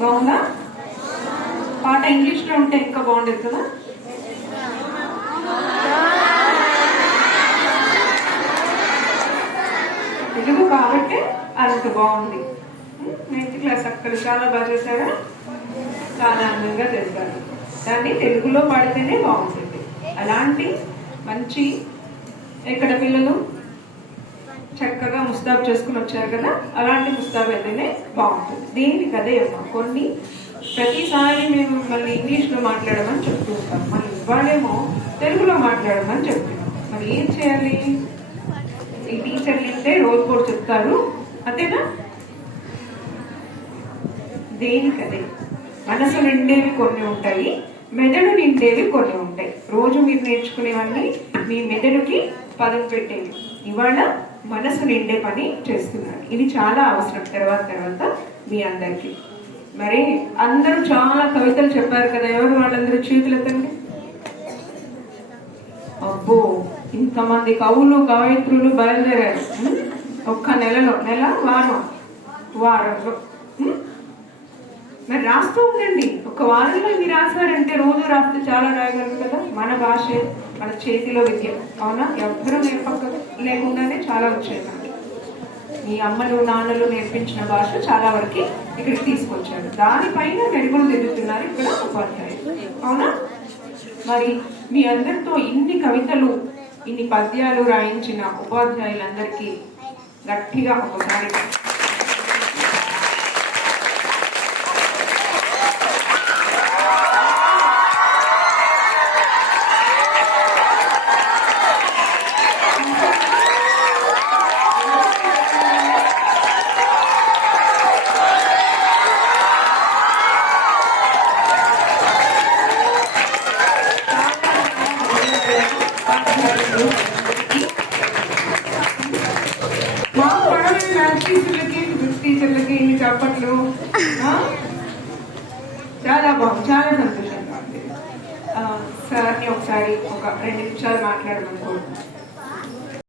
బాగుందా? పాట ఇంగ్లీష్ లో ఉంటే ఇంకా బాగుండేది కదా. తెలుగు కాబట్టి అంత బాగుంది. 9th క్లాస్ అక్కడ చాలా బాగా చేశారా? చాలా అందంగా చేశారు. దాన్ని తెలుగులో పాడితేనే బాగుంటుంది. అలాంటి మంచి ఇక్కడ పిల్లలు చక్కగా ముస్తాబు చేసుకుని వచ్చారు కదా, అలాంటి ముస్తాబు అయితేనే బాగుంటుంది. దేనికి అదే అమ్మా. కొన్ని ప్రతిసారి మేము మళ్ళీ ఇంగ్లీష్లో మాట్లాడమని చెప్తూ ఉంటాం, మళ్ళీ ఇవాళేమో తెలుగులో మాట్లాడమని చెప్తున్నాం. మరి ఏం చేయాలి? ఈ టీచర్లు ఇంటే రోజు కూడా చెప్తారు, అంతేనా? దేనికదే. మనసు నిండేవి కొన్ని ఉంటాయి, మెదడు నిండేవి కొన్ని ఉంటాయి. రోజు మీరు నేర్చుకునేవన్నీ మీ మెదడుకి పదం పెట్టేవి. ఇవాళ మనసు నిండే పని చేస్తున్నారు. ఇది చాలా అవసరం తర్వాత మీ అందరికి. మరి అందరూ చాలా కవితలు చెప్పారు కదా, ఎవరు వాళ్ళందరూ చేతులెత్తండి. అబ్బో, ఇంతమంది కవులు కవయిత్రులు బయలుదేరారు ఒక్క నెలలో. నెల వారంలో. మరి రాస్తూ ఉండండి. ఒక వారంలో ఇవి రాశారంటే రోజు రాస్తే చాలా రాయగలరు కదా. మన భాష మన చేతిలో విద్య, అవునా? ఎవ్వరూ లేకుండానే చాలా వచ్చాయి మనకి. మీ అమ్మలు నాన్నలు నేర్పించిన భాష చాలా వరకు ఇక్కడికి తీసుకొచ్చారు. దానిపైన మెరుగులు దిద్దుతున్నారు ఇక్కడ ఉపాధ్యాయులు, అవునా? మరి మీ అందరితో ఇన్ని కవితలు ఇన్ని పద్యాలు రాయించిన ఉపాధ్యాయులందరికీ గట్టిగా ఒకసారి టీచర్లకి ఇన్ని చప్పట్లు. చాలా బాగుంది, చాలా సంతోషంగా ఉంది. సార్ని ఒకసారి ఒక 2 నిమిషాలు మాట్లాడమనుకోండి.